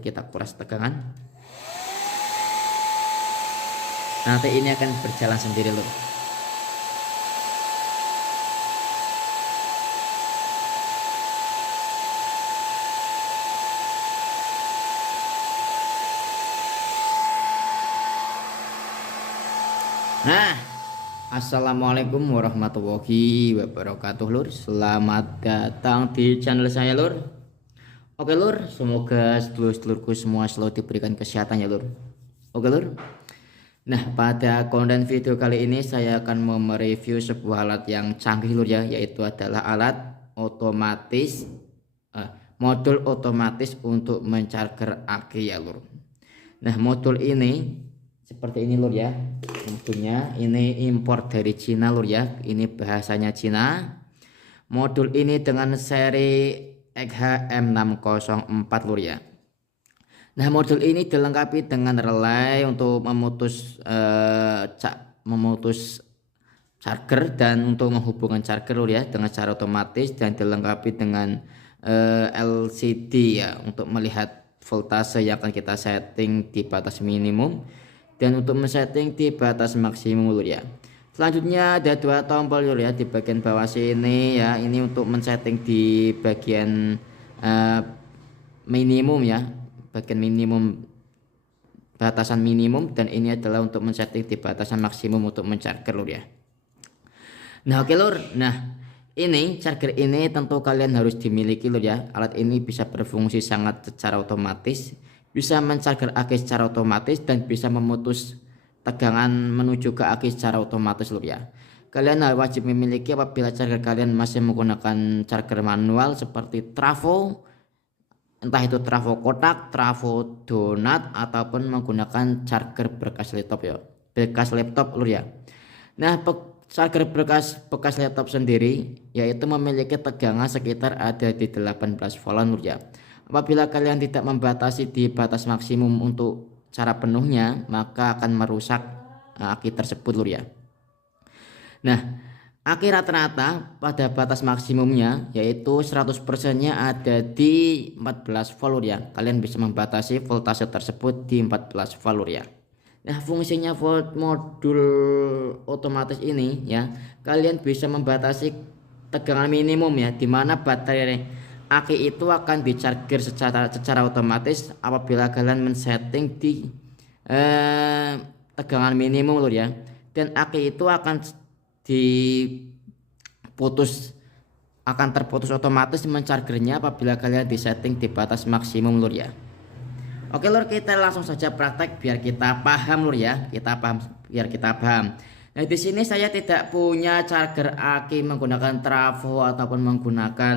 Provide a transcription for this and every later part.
kita kuras tegangan. Nanti ini akan berjalan sendiri lur. Nah, assalamualaikum warahmatullahi wabarakatuh lur. Selamat datang di channel saya lur. Oke lur, semoga sedulur-sedulurku semua selalu diberikan kesehatan ya lur. Oke lur. Nah, pada konten video kali ini saya akan mereview sebuah alat yang canggih lur ya, yaitu adalah alat otomatis modul otomatis untuk mencarger aki ya lur. Nah, modul ini seperti ini lur ya. Modulnya ini impor dari Cina lur ya. Ini bahasanya Cina. Modul ini dengan seri XHM604 lur ya. Nah, modul ini dilengkapi dengan relay untuk memutus charger dan untuk menghubungkan charger lur ya dengan cara otomatis, dan dilengkapi dengan LCD ya untuk melihat voltase yang akan kita setting di batas minimum dan untuk men-setting di batas maksimum lur ya. Selanjutnya ada dua tombol lur ya di bagian bawah sini ya. Ini untuk men-setting di bagian minimum ya, bagian minimum, batasan minimum, dan ini adalah untuk men-setting di batasan maksimum untuk mencarger lur ya. Nah oke lur, nah ini charger ini tentu kalian harus dimiliki lur ya. Alat ini bisa berfungsi sangat secara otomatis, bisa mencarger aki secara otomatis, dan bisa memutus tegangan menuju ke aki secara otomatis lur ya. Kalian wajib memiliki apabila charger kalian masih menggunakan charger manual seperti trafo, entah itu trafo kotak, trafo donat, ataupun menggunakan charger bekas laptop ya, bekas laptop lur ya. Nah, charger bekas laptop sendiri yaitu memiliki tegangan sekitar ada di 18 volt lur ya. Apabila kalian tidak membatasi di batas maksimum untuk cara penuhnya, maka akan merusak aki tersebut lur ya. Nah, aki rata-rata pada batas maksimumnya yaitu 100%-nya ada di 14 volt lur ya. Kalian bisa membatasi voltase tersebut di 14 volt lur ya. Nah, fungsinya volt modul otomatis ini ya, kalian bisa membatasi tegangan minimum ya, dimana baterai aki itu akan dicharger secara otomatis apabila kalian men-setting di tegangan minimum lur ya. Dan aki itu akan terputus otomatis menchargernya apabila kalian disetting di batas maksimum lur ya. Oke lur, kita langsung saja praktek biar kita paham lur ya. Biar kita paham. Nah, di sini saya tidak punya charger aki menggunakan trafo ataupun menggunakan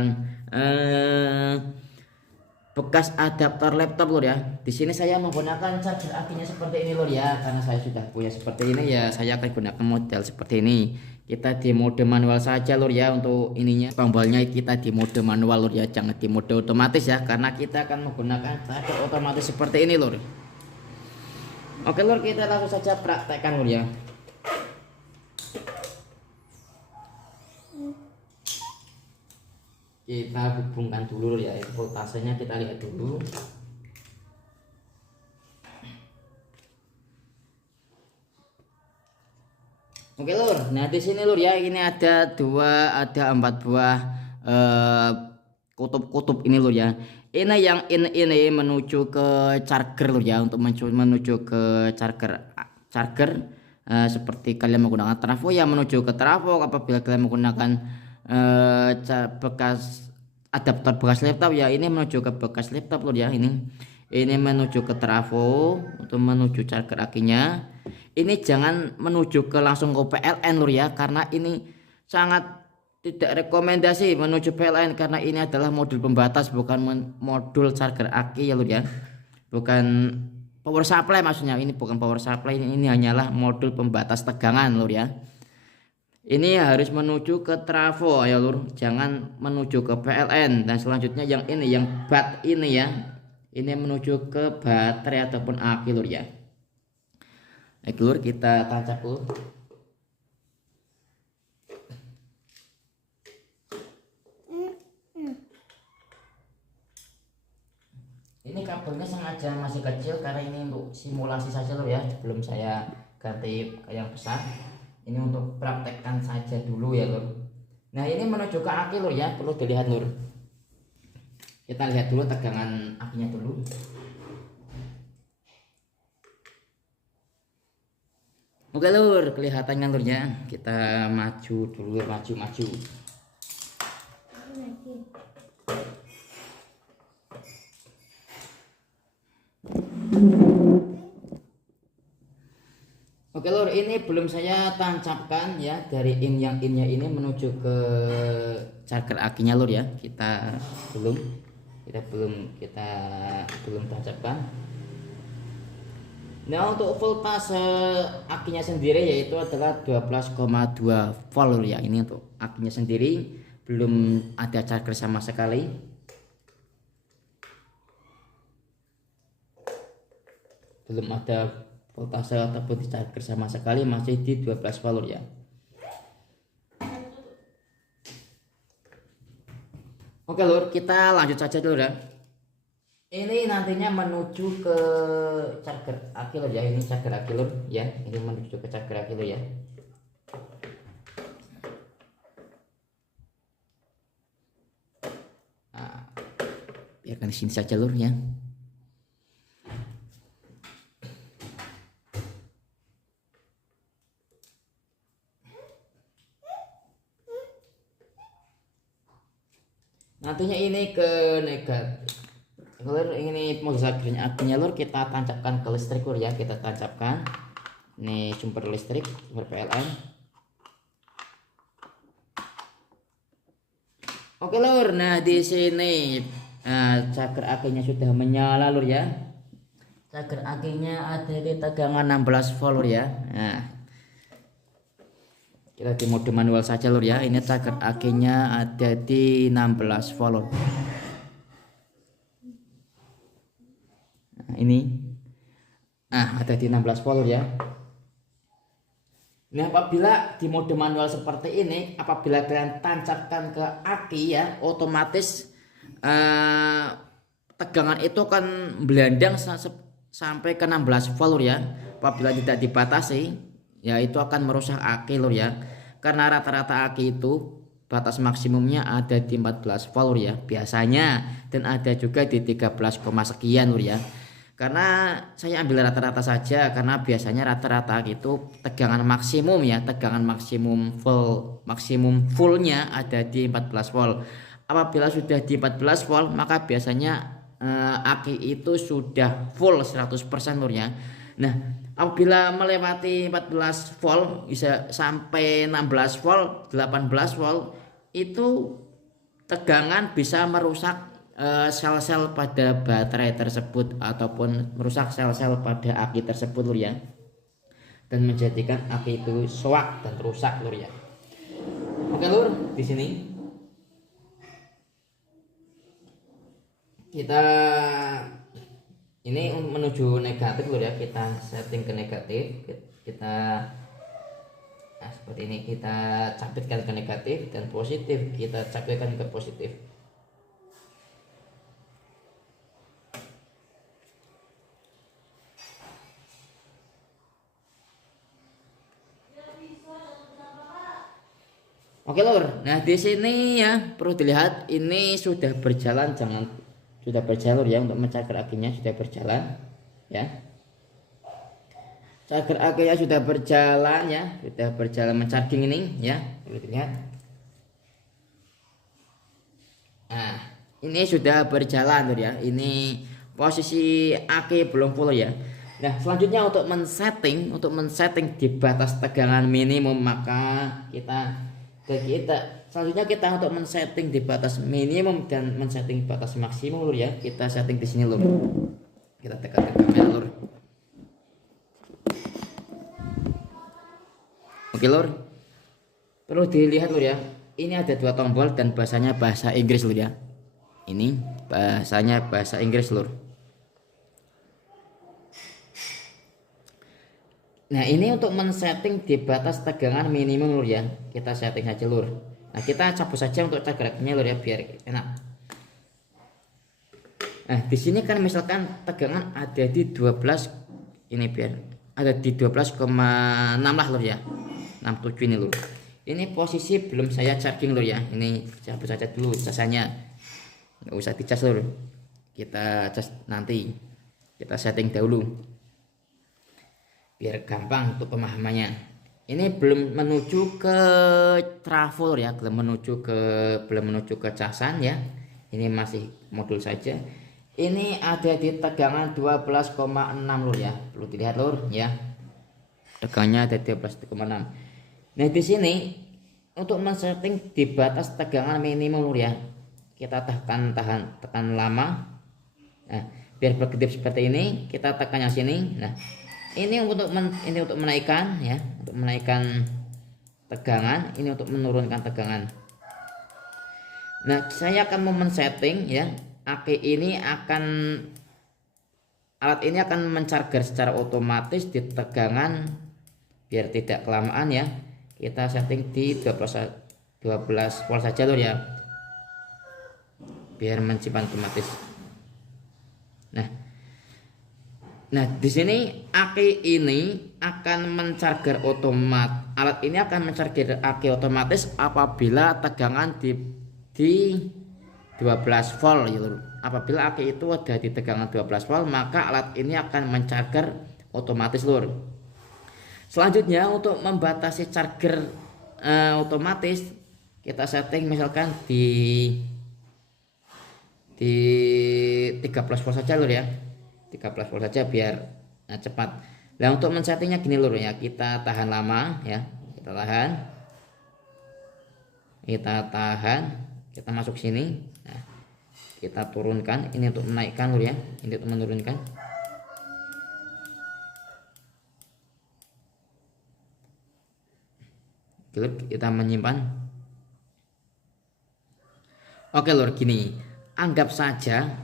bekas adaptor laptop lur ya. Di sini saya menggunakan charger akinya seperti ini lur ya. Karena saya sudah punya seperti ini ya, saya akan gunakan model seperti ini. Kita di mode manual saja lur ya. Untuk ininya tombolnya kita di mode manual lur ya, jangan di mode otomatis ya, karena kita akan menggunakan charger otomatis seperti ini lur. Oke lur, kita langsung saja praktekkan lur ya. Kita hubungkan dulu ya, voltasenya kita lihat dulu. Oke lur, nah di sini lur ya, ini ada 4 buah kutub-kutub ini lur ya. Ini yang ini menuju ke charger lur ya, untuk menuju ke charger seperti kalian menggunakan trafo ya, menuju ke trafo. Apabila kalian menggunakan bekas adaptor bekas laptop ya, ini menuju ke bekas laptop lur ya. Ini menuju ke trafo untuk menuju charger akinya. Ini jangan menuju ke langsung ke PLN lur ya, karena ini sangat tidak rekomendasi menuju PLN, karena ini adalah modul pembatas, bukan modul charger aki ya lur ya. Bukan power supply maksudnya, ini bukan power supply, ini hanyalah modul pembatas tegangan lur ya. Ini harus menuju ke trafo ya lur, jangan menuju ke PLN. Dan selanjutnya yang ini, yang bat ini ya, ini menuju ke baterai ataupun aki lur ya. Oke lur, kita tancap lur. Ini kabelnya sengaja masih kecil karena ini untuk simulasi saja lur ya, belum saya ganti yang besar. Ini untuk praktekkan saja dulu ya lur. Nah ini menuju ke aki lur ya, perlu dilihat lur. Kita lihat dulu tegangan akinya dulu. Oke lur, kelihatan kan lur ya. Kita maju dulu, maju. Oke lur, ini belum saya tancapkan ya, dari innya ini menuju ke charger akinya lur ya. Kita belum tancapkan. Nah untuk voltase akinya sendiri yaitu adalah 12,2 volt lur ya. Ini untuk akinya sendiri, belum ada charger sama sekali. Belum ada voltase ataupun charger sama sekali, masih di 12 volt lur ya. Oke lur, kita lanjut saja dulu ya. Ini nantinya menuju ke charger aki lur ya. Ini charger aki lur ya. Ini menuju ke charger aki lur ya. Nah, biarkan di sini saja lur ya. Nantinya ini ke negatif. Lur, ini chargernya akinya lur kita tancapkan ke listrik lur ya. Kita tancapkan. Ini sumber listrik, sumber PLN. Oke lur, nah di sini charger akinya sudah menyala lur ya. Charger akinya ada di tegangan 16 volt lur ya. Nah, kita di mode manual saja lur ya. Ini charger akinya ada di 16 volt lur. Nah, ini ada di 16 volt lur ya. Nah apabila di mode manual seperti ini, apabila kalian tancapkan ke aki ya, otomatis tegangan itu akan belandang sampai ke 16 volt lur ya. Apabila tidak dibatasi ya, itu akan merusak aki lur ya. Karena rata-rata aki itu batas maksimumnya ada di 14 volt lur ya biasanya, dan ada juga di 13, sekian lur ya. Karena saya ambil rata-rata saja, karena biasanya rata-rata itu tegangan maksimum ya, tegangan maksimum fullnya ada di 14 volt. Apabila sudah di 14 volt maka biasanya aki itu sudah full 100% lur ya. Nah apabila melewati 14 volt bisa sampai 16 volt, 18 volt, itu tegangan bisa merusak sel-sel pada baterai tersebut ataupun merusak sel-sel pada aki tersebut lur ya, dan menjadikan aki itu soak dan rusak lur ya. Oke lur, di sini kita ini menuju negatif lur ya. Kita setting ke negatif, kita seperti ini, kita capitkan ke negatif, dan positif kita capitkan ke positif. Oke lur, nah di sini ya perlu dilihat ini sudah berjalan, sudah berjalan lur ya, untuk mencager akinya sudah berjalan ya. Cager akinya sudah berjalan ya, sudah berjalan mencharging ini ya, perlu dilihat. Nah ini sudah berjalan lur ya, ini posisi aki belum full ya. Nah selanjutnya untuk men-setting di batas tegangan minimum, maka selanjutnya kita untuk men-setting di batas minimum dan men-setting batas maksimum lur ya. Kita setting di sini lur. Kita tekan kamera lur. Oke lur. Perlu dilihat lur ya. Ini ada 2 tombol dan bahasanya bahasa Inggris lur ya. Ini bahasanya bahasa Inggris lur. Nah ini untuk men-setting di batas tegangan minimum lur ya. Kita setting saja lur. Nah kita cabut saja untuk cager akinya lur ya, biar enak. Nah, di sini kan misalkan tegangan ada di 12, ini biar ada di 12,6 lah lur ya. 67 ini lur. Ini posisi belum saya charging lur ya. Ini cabut saja dulu casanya. Nggak usah dicas lur. Kita cas nanti. Kita setting dahulu. Biar gampang untuk pemahamannya. Ini belum menuju ke trafo ya, belum menuju ke casan ya. Ini masih modul saja. Ini ada di tegangan 12,6 lur ya. Perlu dilihat lur ya. Tegangannya ada 12,6. Nah, di sini untuk men-setting di batas tegangan minimum lur ya. Kita tekan lama. Nah, biar berkedip seperti ini, kita tekannya sini. Nah, ini untuk menaikkan ya, untuk menaikkan tegangan, ini untuk menurunkan tegangan. Nah, saya akan men-setting ya. Alat ini akan mencharger secara otomatis di tegangan biar tidak kelamaan ya. Kita setting di 12 volt saja lur ya. Biar menyimpan otomatis. Nah, di sini aki ini akan mencharger alat ini akan mencharger aki otomatis apabila tegangan di 12 volt ya lur. Apabila aki itu ada di tegangan 12 volt, maka alat ini akan mencharger otomatis lur. Selanjutnya untuk membatasi charger otomatis, kita setting misalkan di 13 volt saja lur ya. 13 volt saja biar cepat. Nah, untuk men-settingnya gini lur ya, kita tahan lama ya. Kita tahan, kita masuk sini. Nah, kita turunkan, ini untuk menaikkan lur ya, ini untuk menurunkan. Kita menyimpan. Oke lur, gini, anggap saja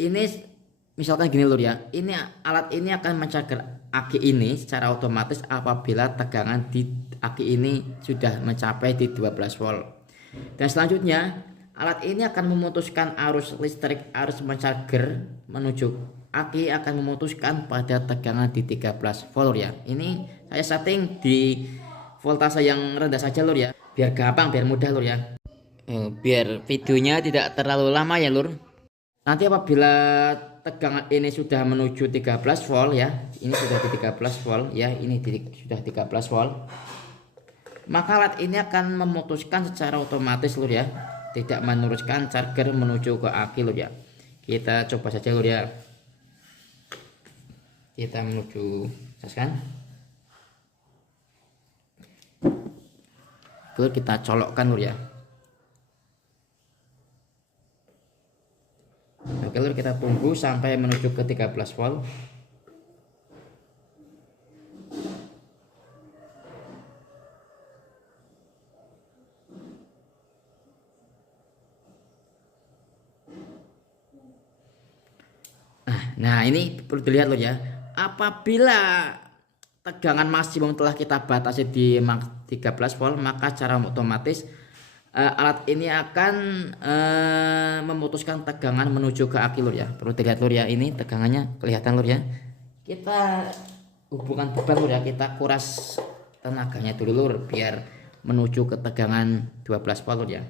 ini misalkan gini lur ya, ini alat ini akan mencharger aki ini secara otomatis apabila tegangan di aki ini sudah mencapai di 12 volt. Dan selanjutnya alat ini akan memutuskan arus mencharger menuju aki akan memutuskan pada tegangan di 13 volt ya. Ini saya setting di voltase yang rendah saja lur ya, biar gampang, biar mudah lur ya. Biar videonya tidak terlalu lama ya lur. Nanti apabila tegangan ini sudah menuju 13 volt ya, ini sudah di 13 volt ya, ini sudah 13 volt, maka alat ini akan memutuskan secara otomatis lur ya, tidak meneruskan charger menuju ke aki lur ya. Kita coba saja lur ya, kita menuju caskan, kita colokkan lur ya. Oke lur, kita tunggu sampai menuju ke 13 volt. Nah, ini perlu dilihat lur ya. Apabila tegangan maksimum telah kita batasi di 13 volt, maka secara otomatis alat ini akan memutuskan tegangan menuju ke aki lur ya. Perlu dilihat lur ya, ini tegangannya kelihatan lur ya. Kita hubungkan beban lur ya, kita kuras tenaganya dulu lur biar menuju ke tegangan 12 volt lur ya.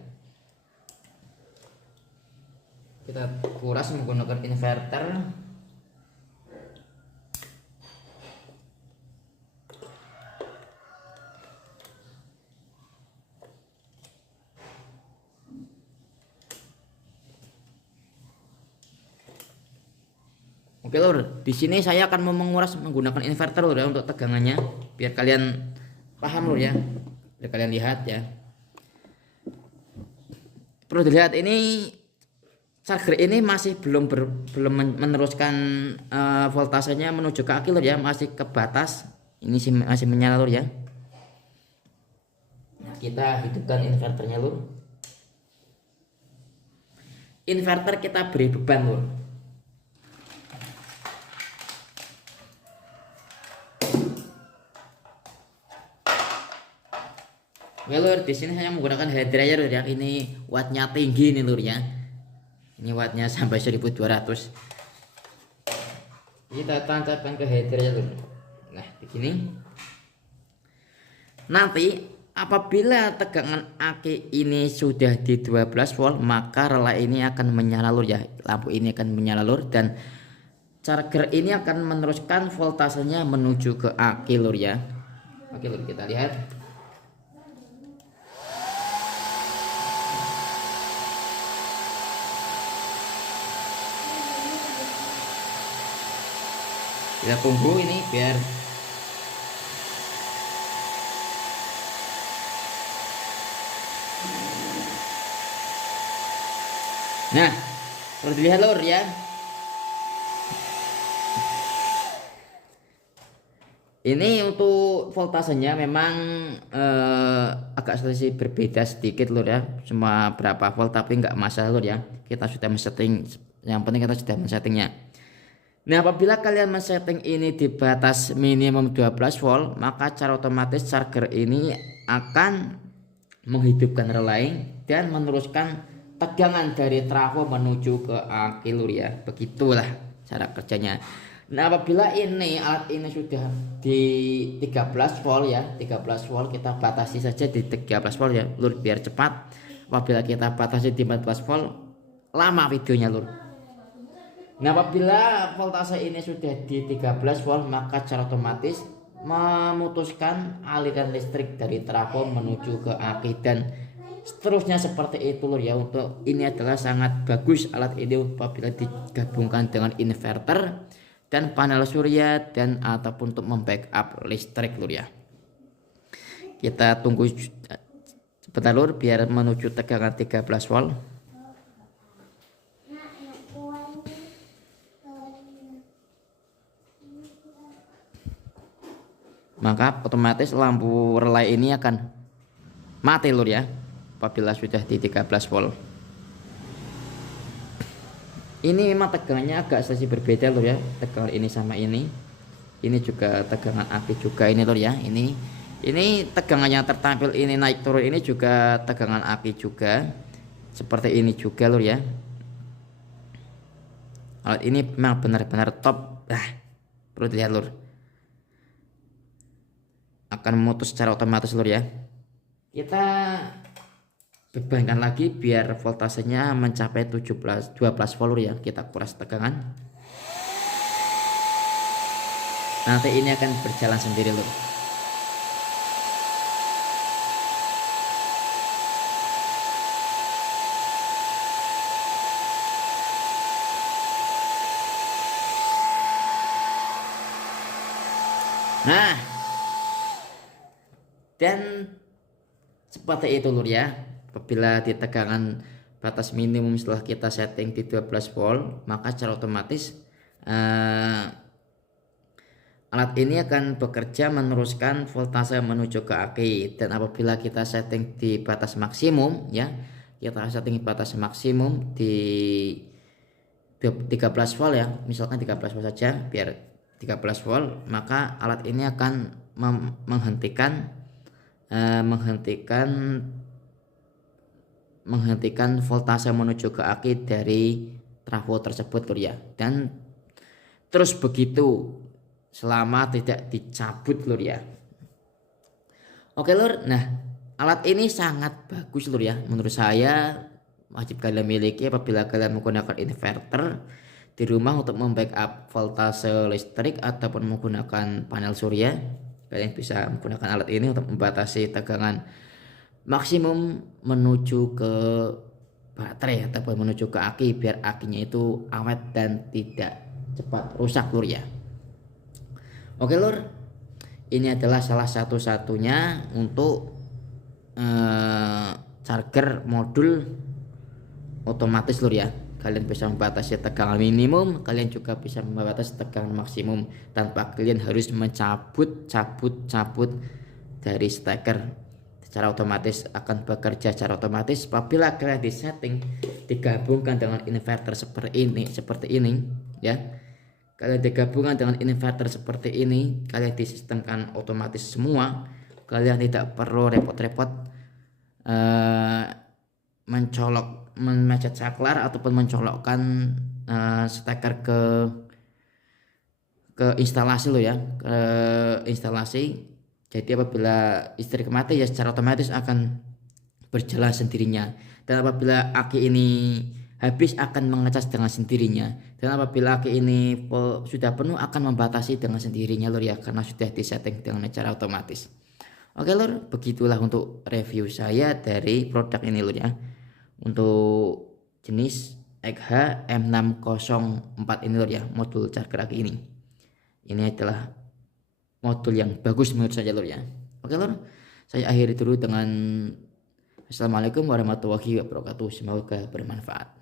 Kita kuras menggunakan inverter. Oke lur, di sini saya akan menguras menggunakan inverter lur ya untuk tegangannya, biar kalian paham lur ya, biar kalian lihat ya. Perlu dilihat ini charger ini masih belum meneruskan voltasenya menuju ke aki lur ya, masih ke batas. Ini masih menyala lur ya. Nah, kita hidupkan inverternya lur. Inverter kita beri beban lur. Oke lur, di sini saya menggunakan head dryer lur ya. Ini wattnya tinggi nih lur ya. Ini wattnya sampai 1200. Kita tancapkan ke headernya dulu. Nah begini. Nanti apabila tegangan aki ini sudah di 12 volt, maka relay ini akan menyala lur ya. Lampu ini akan menyala lur, dan charger ini akan meneruskan voltasenya menuju ke aki lur ya. Oke lur, kita lihat. Kita tunggu ini biar nah, perlu dilihat lur ya. Ini untuk voltasenya memang agak selisih berbeda sedikit lur ya. Cuma berapa volt tapi nggak masalah lur ya. Kita sudah men-setting, yang penting kita sudah men-settingnya. Nah apabila kalian men-setting ini di batas minimum 12 volt, maka secara otomatis charger ini akan menghidupkan relay dan meneruskan tegangan dari trafo menuju ke aki lur ya. Begitulah cara kerjanya. Nah apabila ini alat ini sudah di 13 volt ya, 13 volt, kita batasi saja di 13 volt ya lur biar cepat. Apabila kita batasi di 14 volt, lama videonya lur. Nah apabila voltase ini sudah di 13 volt, maka secara otomatis memutuskan aliran listrik dari trafo menuju ke aki dan seterusnya seperti itu lur ya. Untuk ini adalah sangat bagus alat ini apabila digabungkan dengan inverter dan panel surya dan ataupun untuk membackup listrik lur ya. Kita tunggu sebentar lur biar menuju tegangan 13 volt. Maka otomatis lampu relay ini akan mati lur ya apabila sudah di 13 volt. Ini memang tegangannya agak sedikit berbeda lur ya, tegangan ini sama ini. Ini juga tegangan aki juga ini lur ya. Ini tegangan yang tertampil ini naik turun ini juga tegangan aki juga. Seperti ini juga lur ya. Alat ini memang benar-benar top. Perlu dilihat lur. Akan memutus secara otomatis lur ya. Kita bebankan lagi biar voltasenya mencapai 12 volt lur ya. Kita kuras tegangan. Nanti ini akan berjalan sendiri lur. Nah, dan seperti itu lur ya. Apabila di tegangan batas minimum setelah kita setting di 12 volt, maka secara otomatis alat ini akan bekerja meneruskan voltase menuju ke aki. Dan apabila kita setting di batas maksimum ya, kita setting di batas maksimum di 13 volt ya, misalkan 13 volt saja biar 13 volt, maka alat ini akan menghentikan voltase menuju ke aki dari trafo tersebut lur ya. Dan terus begitu selama tidak dicabut lur ya. Oke lur, nah alat ini sangat bagus lur ya. Menurut saya wajib kalian miliki apabila kalian menggunakan inverter di rumah untuk membackup voltase listrik ataupun menggunakan panel surya. Kalian bisa menggunakan alat ini untuk membatasi tegangan maksimum menuju ke baterai ataupun menuju ke aki biar akinya itu awet dan tidak cepat rusak lur ya. Oke lur, ini adalah salah satu-satunya untuk charger modul otomatis lur ya. Kalian bisa membatasi tegangan minimum, kalian juga bisa membatasi tegangan maksimum tanpa kalian harus mencabut dari steker. Secara otomatis akan bekerja secara otomatis apabila kalian disetting digabungkan dengan inverter seperti ini ya. Kalian digabungkan dengan inverter seperti ini, kalian disistemkan otomatis semua. Kalian tidak perlu repot-repot memencet saklar ataupun mencolokkan steker ke instalasi lo ya, ke instalasi. Jadi apabila listrik mati ya secara otomatis akan berjalan sendirinya, dan apabila aki ini habis akan mengecas dengan sendirinya, dan apabila aki ini sudah penuh akan membatasi dengan sendirinya lur ya, karena sudah disetting dengan cara otomatis. Oke lur, begitulah untuk review saya dari produk ini lur ya, untuk jenis EGH M604 ini lur ya, modul charger aki ini. Ini adalah modul yang bagus menurut saya lur ya. Oke lur, saya akhiri dulu dengan Assalamualaikum warahmatullahi wabarakatuh. Semoga bermanfaat.